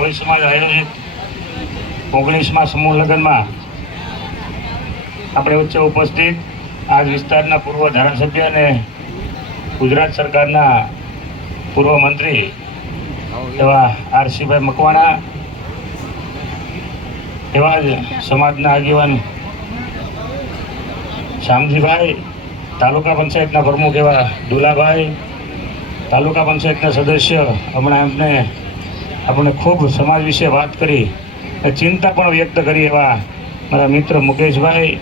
કોળી સમાજ આયોજિત 19મા સમૂહ લગ્નમાં આપણે વચ્ચે ઉપસ્થિત આજ વિસ્તારના પૂર્વ ધારાસભ્ય અને ગુજરાત સરકારના પૂર્વ મંત્રી એવા આરસીભાઈ મકવાણા, એવા જ સમાજના આગેવાન શામજીભાઈ, તાલુકા પંચાયતના પ્રમુખ એવા દુલાભાઈ, તાલુકા પંચાયતના સદસ્ય હમણાં આપણે ખૂબ સમાજ વિશે વાત કરી, ચિંતા પણ વ્યક્ત કરી એવા મારા મિત્ર મુકેશભાઈ,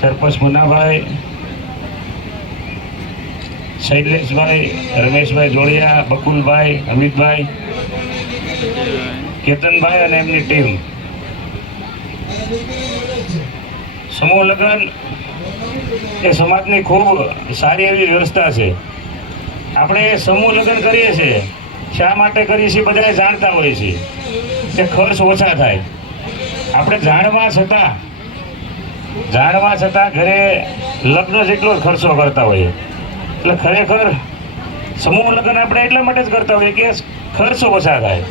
સરપંચ મુનાભાઈ, શૈલેષભાઈ, રમેશભાઈ જોડિયા, બકુલભાઈ, અમિતભાઈ, કેતનભાઈ અને એમની ટીમ. સમૂહ લગ્ન એ સમાજની ખૂબ સારી એવી વ્યવસ્થા છે. આપણે સમૂહ લગ્ન કરીએ છીએ, શા માટે કરીએ છીએ બધા જાણતા હોય છે કે ખર્ચ ઓછા થાય. આપણે જાણવા છતાં ઘરે લગ્ન જેટલો જ ખર્ચો કરતા હોઈએ. એટલે ખરેખર સમૂહ લગ્ન આપણે એટલા માટે જ કરતા હોઈએ કે ખર્ચો ઓછા થાય,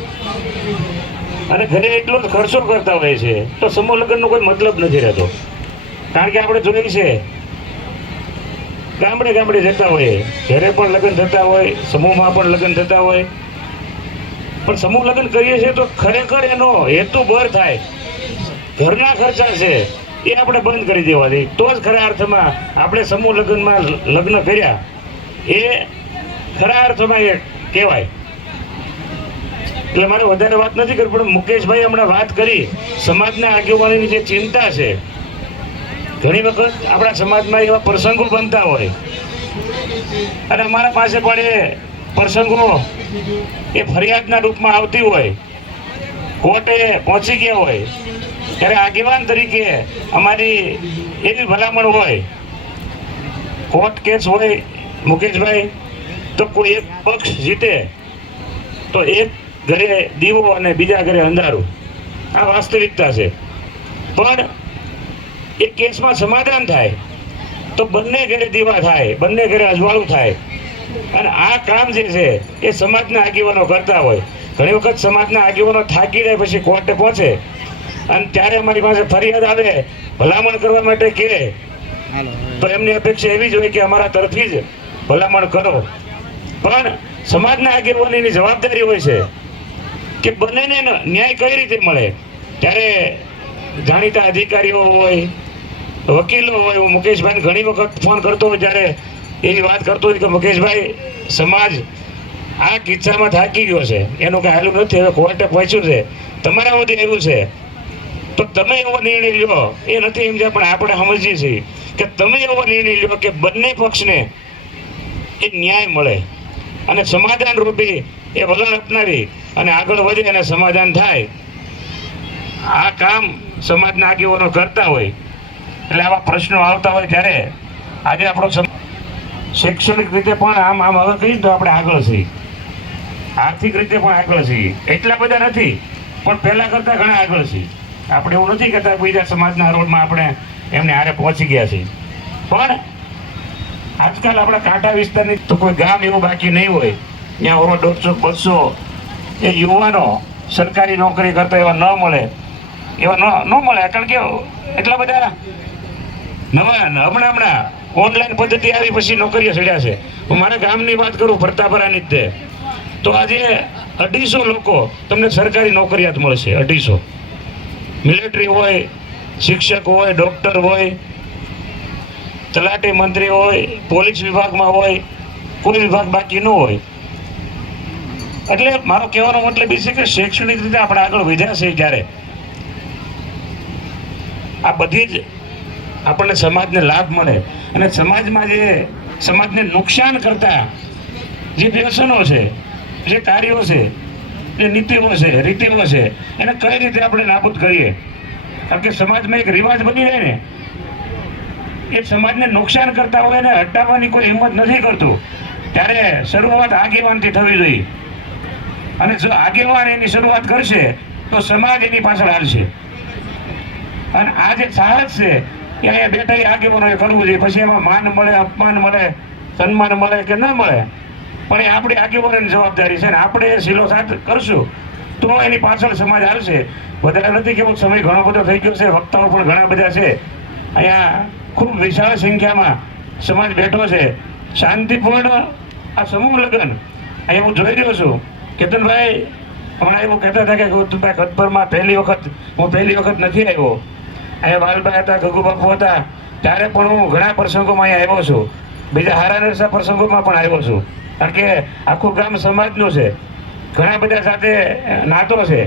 અને ઘરે એટલો જ ખર્ચો કરતા હોય છે તો સમૂહ લગ્નનો કોઈ મતલબ નથી રહેતો. કારણ કે આપણે જોઈએ છે ગામડે જતા હોઈએ, ઘરે પણ લગ્ન થતા હોય, સમૂહમાં પણ લગ્ન થતા હોય, પણ સમૂહ લગ્ન કરીએ છીએ તો ખરેખર એનો હેતુ બર થાય. ઘરના ખર્ચા છે એ આપણે બંધ કરી દેવાથી તો જ ખરા અર્થમાં આપણે સમૂહ લગ્નમાં લગ્ન કર્યા એ ખરા અર્થમાં એ કહેવાય. એટલે મારે વધારે વાત નથી કરી, પણ મુકેશભાઈ હમણાં વાત કરી સમાજના આગેવાનોની જે ચિંતા છે. ઘણી વખત આપણા સમાજમાં એવા પ્રસંગો બનતા હોય અને અમારા પાસે પણ એ પ્રસંગો એ ફરિયાદના રૂપમાં આવતી હોય, કોર્ટે પહોંચી ગયા હોય, ત્યારે આગેવાન તરીકે અમારી એવી ભલામણ હોય, કોર્ટ કેસ હોય મુકેશભાઈ, તો કોઈ એક પક્ષ જીતે તો એક ઘરે દીવો અને બીજા ઘરે અંધારું. આ વાસ્તવિકતા છે. પણ એ કેસમાં સમાધાન થાય તો બંને ઘરે દીવા થાય, બંને ઘરે અજવાળું થાય. અને આ કામ જે છે એ સમાજના આગેવાનો કરતા હોય. ઘણી વખત સમાજના આગેવાનો થાકી જાય પછી કોર્ટે પહોંચે અને ત્યારે અમારી પાસે ફરિયાદ આવે, ભલામણ કરવા માટે કહે, તો એમની અપેક્ષા એવી જ હોય કે અમારા તરફથી જ ભલામણ કરો. પણ સમાજના આગેવાનોની જવાબદારી હોય છે કે બંનેને ન્યાય કઈ રીતે મળે. ત્યારે જાણીતા અધિકારીઓ હોય, વકીલો હોય, હું મુકેશભાઈને ઘણી વખત ફોન કરતો હોય ત્યારે એવી વાત કરતો હોય કે મુકેશભાઈ, સમાજ આ કિસ્સામાં થાકી ગયો છે, એનું કાંઈ હાલું નથી, હવે કોર્ટે પહોંચ્યું છે, તમારા સુધી આવ્યું છે, તો તમે એવો નિર્ણય લ્યો. એ નથી સમજ્યા, પણ આપણે સમજીએ છીએ કે તમે એવો નિર્ણય લ્યો કે બંને પક્ષને એ ન્યાય મળે અને સમાધાન રૂપી એ વલણ અપનાવી અને આગળ વધે અને સમાધાન થાય. આ કામ સમાજના આગેવાનો કરતા હોય. એટલે આવા પ્રશ્નો આવતા હોય ત્યારે આજે આપણો શૈક્ષણિક રીતે પણ આમ હવે કહીએ તો આપણે આગળ છીએ, આર્થિક રીતે પણ આગળ છીએ. એટલા બધા નથી પણ પહેલા કરતા ઘણા આગળ છીએ. આપણે એવું નથી કહેતા બીજા સમાજના રોડમાં આપણે એમને હારે પહોંચી ગયા છીએ. પણ આજકાલ આપણા કાંઠા વિસ્તારની તો કોઈ ગામ એવું બાકી નહીં હોય ત્યાં ઓરો 150-200 એ યુવાનો સરકારી નોકરી કરતા એવા ન મળે. કારણ કે એટલા બધા હમણાં ઓનલાઈન પદ્ધતિ આવી પછી નોકરીઓ ચડ્યા છે. હું મારા ગામની વાત કરું, પ્રતાપરાની જ તો આજે 250 લોકો તમને સરકારી નોકરિયાત મળશે. 250 મિલિટરી હોય, શિક્ષક હોય, ડોક્ટર હોય, તલાટી મંત્રી હોય, પોલીસ વિભાગમાં હોય, કોઈ વિભાગ બાકી ન હોય. એટલે મારો કહેવાનો મતલબ એ છે કે શૈક્ષણિક રીતે આપણે આગળ વધ્યા છે જ્યારે આ બધી જ આપણને સમાજને લાભ મળે. અને સમાજને નુકસાન કરતા જે વ્યસનો છે, જે કાર્યો છે, જે નીતિઓ છે, રીતિઓ છે, એને કઈ રીતે આપણે નાબૂદ કરીએ. કારણ કે સમાજમાં એક રિવાજ બની જાય ને, એ સમાજને નુકસાન કરતા હોય એને હટાવવાની કોઈ હિંમત નથી કરતું. ત્યારે શરૂઆત આગેવાનથી થવી જોઈએ. અને જો આગેવાન એની શરૂઆત કરશે તો સમાજ એની પાછળ હાલશે. અને આ જે સાહસ છે એ અહીંયા બેઠા આગેવાનોએ કરવું જોઈએ. પછી એમાં માન મળે, અપમાન મળે, સન્માન મળે કે ન મળે, પણ એ આપણી આગેવાનોની જવાબદારી છે. ને આપણે એ શીલો સાથ કરશું તો એની પાછળ સમાજ હાલશે. વધારે નથી કેવું, સમય ઘણો બધો થઈ ગયો છે, વક્તાઓ પણ ઘણા બધા છે. અહીંયા ખૂબ વિશાળ સંખ્યામાં સમાજ બેઠો છે. શાંતિપૂર્ણ આ સમૂહ લગ્ન અહીંયા હું જોઈ રહ્યો છું. કેતનભાઈ હમણાં એવું કહેતા હતા કે ગૌતમભાઈ કચ્છભરમાં પહેલી વખત નથી આવ્યો. અહીંયા વાલભાઈ હતા, ગગુ બાપુ હતા, ત્યારે પણ હું ઘણા પ્રસંગોમાં અહીંયા આવ્યો છું. બીજા હારા નરસા પ્રસંગોમાં પણ આવ્યો છું. કારણ કે આખું ગામ સમાજનું છે, ઘણા બધા સાથે નાતો છે.